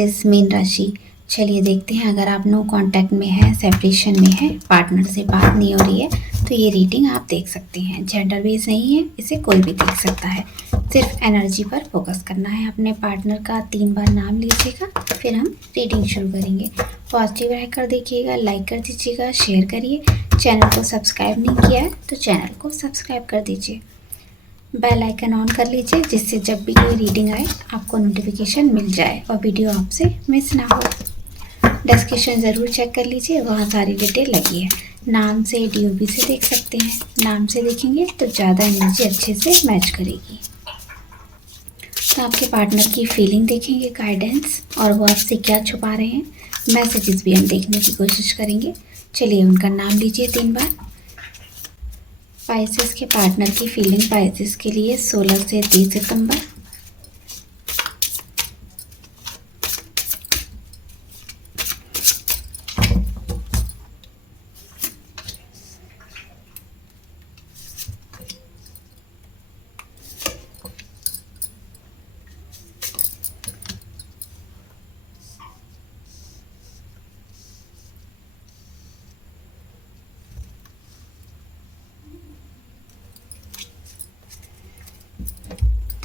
Is mean राशि। चलिए देखते हैं, अगर आप नो कांटेक्ट में है, सेपरेशन में है, पार्टनर से बात नहीं हो रही है, तो ये रीडिंग आप देख सकते हैं। जेंडर बेस नहीं है, इसे कोई भी देख सकता है। सिर्फ एनर्जी पर फोकस करना है। अपने पार्टनर का 3 बार नाम लीजिएगा, फिर हम रीडिंग शुरू करेंगे। पॉजिटिव रहकर देखिएगा, लाइक कर दीजिएगा, शेयर करिए। चैनल को सब्सक्राइब नहीं किया है तो चैनल को सब्सक्राइब कर दीजिए। बेल आइकन ऑन कर लीजिए, जिससे जब भी कोई रीडिंग आए आपको नोटिफिकेशन मिल जाए और वीडियो आपसे मिस ना हो। डिस्क्रिप्शन ज़रूर चेक कर लीजिए, वहाँ सारी डिटेल लगी है। नाम से DOB से देख सकते हैं। नाम से देखेंगे तो ज़्यादा एनर्जी अच्छे से मैच करेगी। तो आपके पार्टनर की फीलिंग देखेंगे, गाइडेंस, और वो आपसे क्या छुपा रहे हैं, मैसेजेस भी हम देखने की कोशिश करेंगे। चलिए उनका नाम लीजिए 3 बार। स्पाइसेस के पार्टनर की फीलिंग स्पाइसेस के लिए 16 से 30 सितंबर।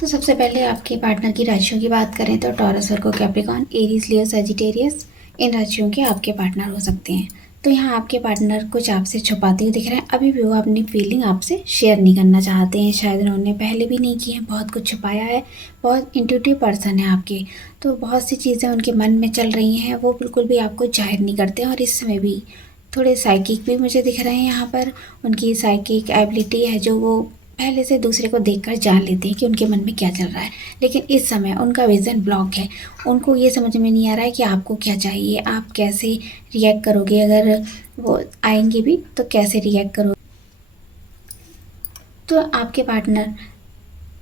तो सबसे पहले आपके पार्टनर की राशियों की बात करें तो टॉरस, वर्गो, कैप्रिकॉर्न, एरीज, लियो, सजिटेरियस, इन राशियों के आपके पार्टनर हो सकते हैं। तो यहाँ आपके पार्टनर कुछ आपसे छुपाते हुए दिख रहे हैं। अभी भी वो अपनी फीलिंग आपसे शेयर नहीं करना चाहते हैं। शायद उन्होंने पहले भी नहीं की है, बहुत कुछ छुपाया है। बहुत इंट्यूटिव पर्सन है आपके, तो बहुत सी चीज़ें उनके मन में चल रही हैं, वो बिल्कुल भी आपको जाहिर नहीं करते। और इस समय भी थोड़े साइकिक भी मुझे दिख रहे हैं। यहाँ पर उनकी साइकिक एबिलिटी है, जो वो पहले से दूसरे को देखकर जान लेते हैं कि उनके मन में क्या चल रहा है। लेकिन इस समय उनका विज़न ब्लॉक है। उनको ये समझ में नहीं आ रहा है कि आपको क्या चाहिए, आप कैसे रिएक्ट करोगे, अगर वो आएंगे भी तो कैसे रिएक्ट करोगे। तो आपके पार्टनर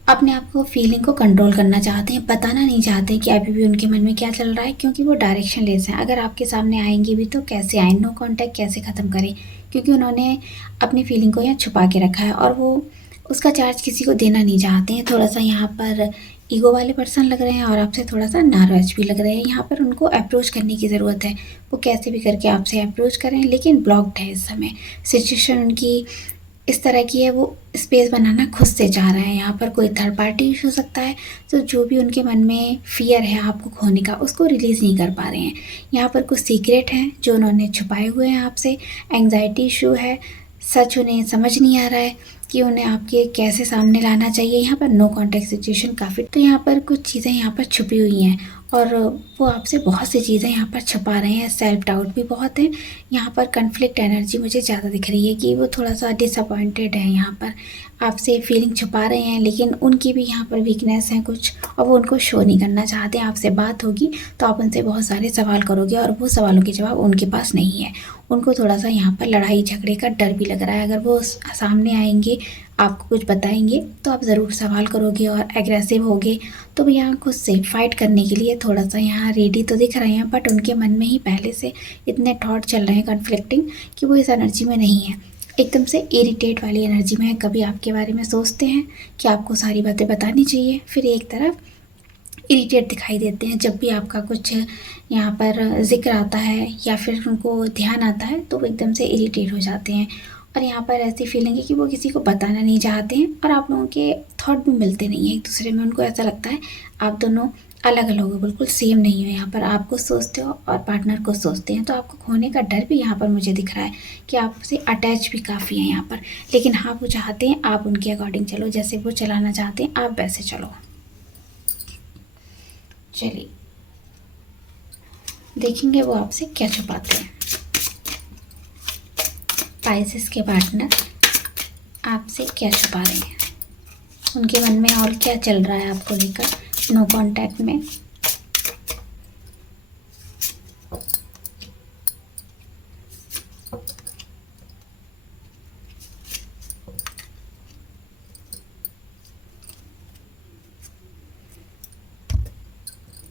अपने आप को, फीलिंग को कंट्रोल करना चाहते हैं, बताना नहीं चाहते कि अभी भी उनके मन में क्या चल रहा है, क्योंकि वो डायरेक्शन लेस हैं। अगर आपके सामने आएंगे भी तो कैसे आए, नो कांटेक्ट कैसे ख़त्म करें, क्योंकि उन्होंने अपनी फीलिंग को यहाँ छुपा के रखा है और वो उसका चार्ज किसी को देना नहीं चाहते हैं। थोड़ा सा यहाँ पर ईगो वाले पर्सन लग रहे हैं और आपसे थोड़ा सा नाराज़ भी लग रहे हैं। यहाँ पर उनको अप्रोच करने की ज़रूरत है, वो कैसे भी करके आपसे अप्रोच करें, लेकिन ब्लॉक्ड है इस समय। सिचुएशन उनकी इस तरह की है, वो स्पेस बनाना खुद से चाह रहे हैं। यहाँ पर कोई थर्ड पार्टी इशू हो सकता है, तो जो भी उनके मन में फियर है आपको खोने का, उसको रिलीज़ नहीं कर पा रहे हैं। यहाँ पर कुछ सीक्रेट हैं जो उन्होंने छुपाए हुए हैं आपसे। एंग्जाइटी इशू है, सच उन्हें समझ नहीं आ रहा है कि उन्हें आपके कैसे सामने लाना चाहिए। यहाँ पर नो कॉन्टेक्ट सिचुएशन काफ़ी, तो यहाँ पर कुछ चीज़ें यहाँ पर छुपी हुई हैं और वो आपसे बहुत सी चीज़ें यहाँ पर छुपा रहे हैं। सेल्फ डाउट भी बहुत है। यहाँ पर कन्फ्लिक्ट एनर्जी मुझे ज़्यादा दिख रही है कि वो थोड़ा सा डिसअपॉइंटेड है। यहाँ पर आपसे फीलिंग छुपा रहे हैं, लेकिन उनकी भी यहाँ पर वीकनेस है कुछ, और वो उनको शो नहीं करना चाहते। आपसे बात होगी तो आप उनसे बहुत सारे सवाल करोगे और वो सवालों के जवाब उनके पास नहीं है। उनको थोड़ा सा यहाँ पर लड़ाई झगड़े का डर भी लग रहा है। अगर वो सामने आएंगे, आपको कुछ बताएंगे, तो आप ज़रूर सवाल करोगे और एग्रेसिव होगे। तो भी यहाँ खुद से फाइट करने के लिए थोड़ा सा यहाँ रेडी तो दिख रहे हैं, बट उनके मन में ही पहले से इतने थॉट चल रहे हैं कन्फ्लिक्टिंग कि वो इस एनर्जी में नहीं है। एकदम से इरिटेट वाली एनर्जी में है। कभी आपके बारे में सोचते हैं कि आपको सारी बातें बतानी चाहिए, फिर एक तरफ इरिटेट दिखाई देते हैं। जब भी आपका कुछ यहाँ पर जिक्र आता है या फिर उनको ध्यान आता है तो वो एकदम से इरिटेट हो जाते हैं। और यहाँ पर ऐसी फीलिंग है कि वो किसी को बताना नहीं चाहते हैं और आप लोगों के थॉट भी मिलते नहीं हैं एक दूसरे में। उनको ऐसा लगता है आप दोनों अलग अलग हो, बिल्कुल सेम नहीं हो। यहाँ पर आप कुछ सोचते हो और पार्टनर को सोचते हैं, तो आपको खोने का डर भी यहाँ पर मुझे दिख रहा है कि आपसे अटैच भी काफ़ी है यहाँ पर। लेकिन हाँ, वो चाहते हैं आप उनके अकॉर्डिंग चलो, जैसे वो चलाना चाहते हैं आप वैसे चलो। चलिए देखेंगे वो आपसे क्या छुपाते हैं। स्पाइसेस के पार्टनर आपसे क्या छुपा रहे हैं, उनके मन में और क्या चल रहा है आपको लेकर नो कांटेक्ट में।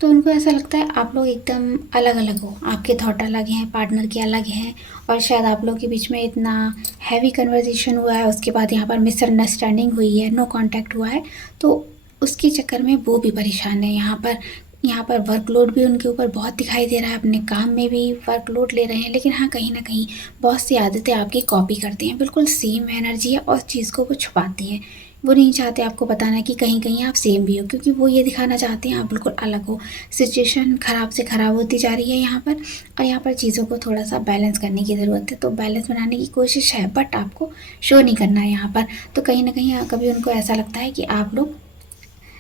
तो उनको ऐसा लगता है आप लोग एकदम अलग अलग हो, आपके थॉट अलग हैं, पार्टनर के अलग हैं, और शायद आप लोग के बीच में इतना हैवी कन्वर्सेशन हुआ है, उसके बाद यहाँ पर मिसअंडरस्टैंडिंग हुई है, नो कांटेक्ट हुआ है, तो उसके चक्कर में वो भी परेशान है। यहाँ पर यहाँ पर वर्कलोड भी उनके ऊपर बहुत दिखाई दे रहा है, अपने काम में भी वर्कलोड ले रहे हैं, लेकिन हाँ कहीं ना कहीं बहुत सी आदतें आपकी कॉपी करते हैं, बिल्कुल सेम एनर्जी है और चीज़ को वो छुपाते हैं। वो नहीं चाहते आपको बताना कि कहीं कहीं आप सेम भी हो, क्योंकि वो ये दिखाना चाहते हैं आप बिल्कुल अलग हो। सिचुएशन ख़राब से ख़राब होती जा रही है यहाँ पर, और यहाँ पर चीज़ों को थोड़ा सा बैलेंस करने की ज़रूरत है। तो बैलेंस बनाने की कोशिश है, बट आपको शो नहीं करना है यहाँ पर। तो कहीं ना कहीं कभी उनको ऐसा लगता है कि आप लोग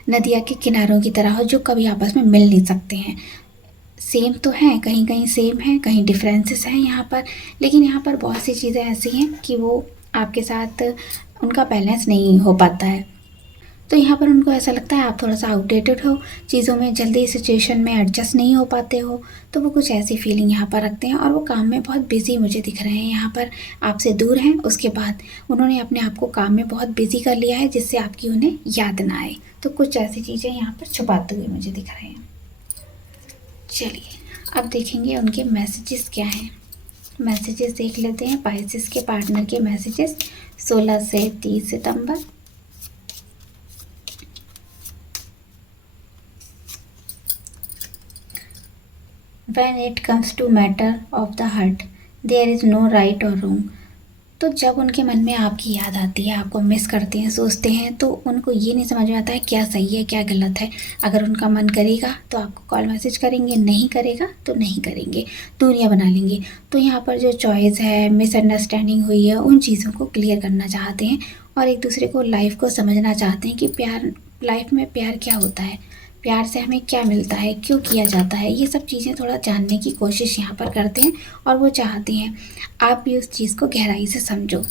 नदिया के किनारों की तरह हो, जो कभी आपस में मिल नहीं सकते हैं। सेम तो हैं, कहीं कहीं सेम हैं, कहीं डिफरेंसेस हैं यहाँ पर, लेकिन यहाँ पर बहुत सी चीज़ें ऐसी हैं कि वो आपके साथ उनका बैलेंस नहीं हो पाता है। तो यहाँ पर उनको ऐसा लगता है आप थोड़ा सा आउटडेटेड हो, चीज़ों में जल्दी सिचुएशन में एडजस्ट नहीं हो पाते हो। तो वो कुछ ऐसी फीलिंग यहाँ पर रखते हैं, और वो काम में बहुत बिजी मुझे दिख रहे हैं यहाँ पर, आपसे दूर हैं। उसके बाद उन्होंने अपने आप को काम में बहुत बिजी कर लिया है, जिससे आपकी उन्हें याद ना आए। तो कुछ ऐसी चीज़ें यहाँ पर छुपाते हुए मुझे दिख रहे हैं। चलिए अब देखेंगे उनके मैसेजेस क्या हैं। मैसेजेस देख लेते हैं पाइसेस के पार्टनर के मैसेजेस 16 से 30 सितंबर। When it comes to matter of the heart, there is no right or wrong। तो जब उनके मन में आपकी याद आती है, आपको मिस करते हैं, सोचते हैं, तो उनको ये नहीं समझ में आता है क्या सही है क्या गलत है। अगर उनका मन करेगा तो आपको कॉल मैसेज करेंगे, नहीं करेगा तो नहीं करेंगे, दूरियां बना लेंगे। तो यहाँ पर जो चॉइस है, मिसअंडरस्टैंडिंग हुई है, उन चीज़ों को क्लियर करना चाहते हैं, और एक दूसरे को लाइफ को समझना चाहते हैं कि प्यार, लाइफ में प्यार क्या होता है, प्यार से हमें क्या मिलता है, क्यों किया जाता है। ये सब चीज़ें थोड़ा जानने की कोशिश यहाँ पर करते हैं, और वो चाहते हैं आप भी उस चीज़ को गहराई से समझो।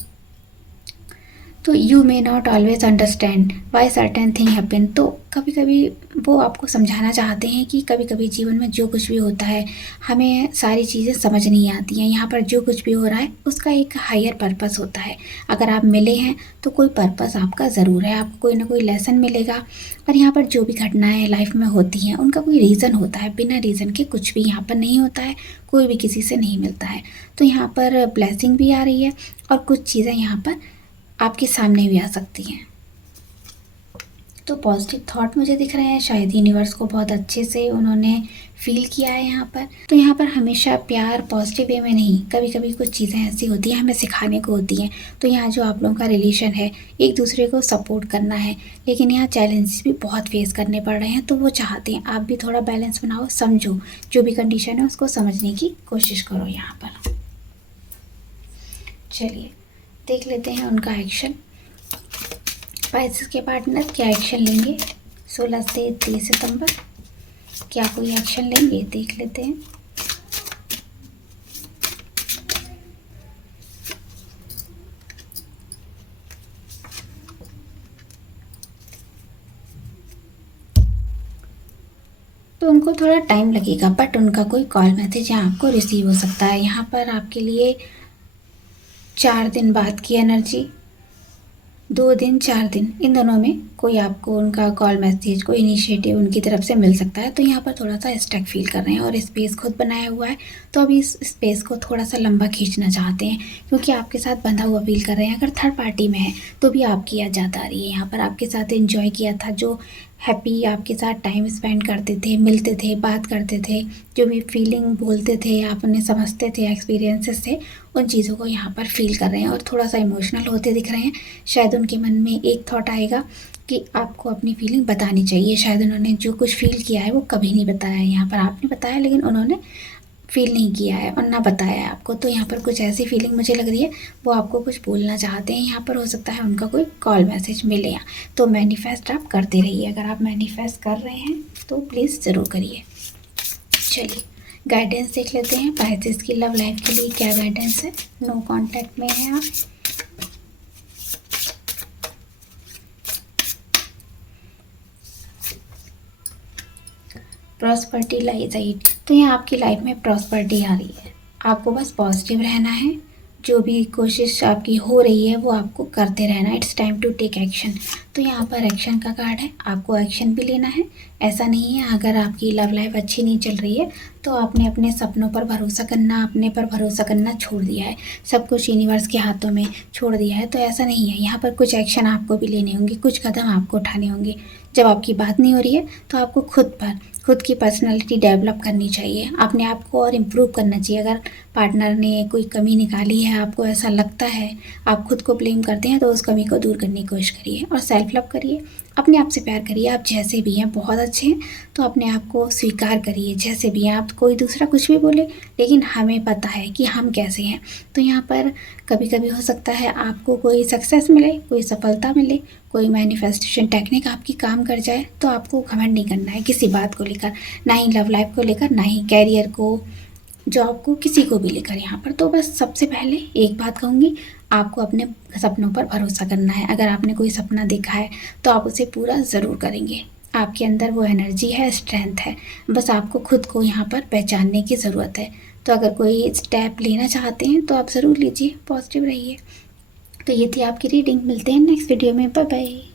तो you may not always understand why certain thing happen. तो कभी कभी वो आपको समझाना चाहते हैं कि कभी कभी जीवन में जो कुछ भी होता है, हमें सारी चीज़ें समझ नहीं आती हैं। यहाँ पर जो कुछ भी हो रहा है उसका एक हायर पर्पस होता है। अगर आप मिले हैं तो कोई पर्पस आपका ज़रूर है, आपको कोई ना कोई लेसन मिलेगा। और यहाँ पर जो भी घटनाएं लाइफ में होती हैं उनका कोई रीज़न होता है, बिना रीज़न के कुछ भी यहाँ पर नहीं होता है, कोई भी किसी से नहीं मिलता है। तो यहाँ पर ब्लेसिंग भी आ रही है, और कुछ चीज़ें यहाँ पर आपके सामने भी आ सकती हैं। तो पॉजिटिव थॉट मुझे दिख रहे हैं, शायद यूनिवर्स को बहुत अच्छे से उन्होंने फील किया है यहाँ पर। तो यहाँ पर हमेशा प्यार पॉजिटिव वे में नहीं, कभी कभी कुछ चीज़ें ऐसी होती हैं हमें सिखाने को होती हैं। तो यहाँ जो आप लोगों का रिलेशन है, एक दूसरे को सपोर्ट करना है, लेकिन यहाँ चैलेंजेस भी बहुत फेस करने पड़ रहे हैं। तो वो चाहते हैं आप भी थोड़ा बैलेंस बनाओ, समझो जो भी कंडीशन है उसको समझने की कोशिश करो यहाँ पर। चलिए देख लेते हैं उनका एक्शन। पाइसेस के पार्टनर क्या एक्शन लेंगे 16 से 30 सितंबर, क्या कोई एक्शन लेंगे, देख लेते हैं। तो उनको थोड़ा टाइम लगेगा, बट उनका कोई कॉल मैसेज यहाँ आपको रिसीव हो सकता है। यहाँ पर आपके लिए 4 दिन बाद की एनर्जी, 2 दिन 4 दिन, इन दोनों में कोई आपको उनका कॉल मैसेज, कोई इनिशिएटिव उनकी तरफ से मिल सकता है। तो यहाँ पर थोड़ा सा स्टक फील कर रहे हैं, और स्पेस खुद बनाया हुआ है, तो अभी इस स्पेस को थोड़ा सा लंबा खींचना चाहते हैं, क्योंकि आपके साथ बंधा हुआ फील कर रहे हैं। अगर थर्ड पार्टी में है तो भी आपकी याद ज़्यादा आ रही है। यहाँ पर आपके साथ एंजॉय किया था, जो हैप्पी आपके साथ टाइम स्पेंड करते थे, मिलते थे, बात करते थे, जो भी फीलिंग बोलते थे, आप उन्हें समझते थे, एक्सपीरियंसेस थे, उन चीज़ों को यहाँ पर फील कर रहे हैं, और थोड़ा सा इमोशनल होते दिख रहे हैं। शायद उनके मन में एक थॉट आएगा कि आपको अपनी फीलिंग बतानी चाहिए। शायद उन्होंने जो कुछ फील किया है वो कभी नहीं बताया है, यहाँ पर आपने बताया, लेकिन उन्होंने फील नहीं किया है और ना बताया है आपको। तो यहाँ पर कुछ ऐसी फीलिंग मुझे लग रही है, वो आपको कुछ बोलना चाहते हैं। यहाँ पर हो सकता है उनका कोई कॉल मैसेज मिले। या तो मैनिफेस्ट आप करते रहिए, अगर आप मैनिफेस्ट कर रहे हैं तो प्लीज़ ज़रूर करिए। चलिए गाइडेंस देख लेते हैं पाइसेस की लव लाइफ के लिए क्या गाइडेंस है। नो कॉन्टैक्ट में है आप, प्रॉस्पर्टी लाइज एट। तो यहाँ आपकी लाइफ में प्रॉस्पर्टी आ रही है, आपको बस पॉजिटिव रहना है, जो भी कोशिश आपकी हो रही है वो आपको करते रहना है। It's time to take action. तो यहाँ पर एक्शन का कार्ड है, आपको एक्शन भी लेना है। ऐसा नहीं है अगर आपकी लव लाइफ अच्छी नहीं चल रही है तो आपने अपने सपनों पर भरोसा करना, अपने पर भरोसा करना छोड़ दिया है, सब कुछ यूनिवर्स के हाथों में छोड़ दिया है, तो ऐसा नहीं है। यहाँ पर कुछ एक्शन आपको भी लेने होंगे, कुछ कदम आपको उठाने होंगे। जब आपकी बात नहीं हो रही है तो आपको खुद की पर्सनैलिटी डेवलप करनी चाहिए, अपने आप को और इम्प्रूव करना चाहिए। अगर पार्टनर ने कोई कमी निकाली है, आपको ऐसा लगता है, आप खुद को ब्लेम करते हैं, तो उस कमी को दूर करने की कोशिश करिए और सेल्फ लव करिए, अपने आप से प्यार करिए। आप जैसे भी हैं बहुत अच्छे हैं, तो अपने आप को स्वीकार करिए जैसे भी हैं आप। कोई दूसरा कुछ भी बोले, लेकिन हमें पता है कि हम कैसे हैं। तो यहाँ पर कभी कभी हो सकता है आपको कोई सक्सेस मिले, कोई सफलता मिले, कोई मैनिफेस्टेशन टेक्निक आपकी काम कर जाए, तो आपको घमंड नहीं करना है किसी बात को लेकर, ना ही लव लाइफ को लेकर, ना ही कैरियर को, जॉब को, किसी को भी लेकर। यहाँ पर तो बस सबसे पहले एक बात कहूँगी, आपको अपने सपनों पर भरोसा करना है। अगर आपने कोई सपना देखा है तो आप उसे पूरा ज़रूर करेंगे। आपके अंदर वो एनर्जी है, स्ट्रेंथ है, बस आपको खुद को यहाँ पर पहचानने की ज़रूरत है। तो अगर कोई स्टेप लेना चाहते हैं तो आप ज़रूर लीजिए, पॉजिटिव रहिए। तो ये थी आपकी रीडिंग, मिलते हैं नेक्स्ट वीडियो में, बाय बाय।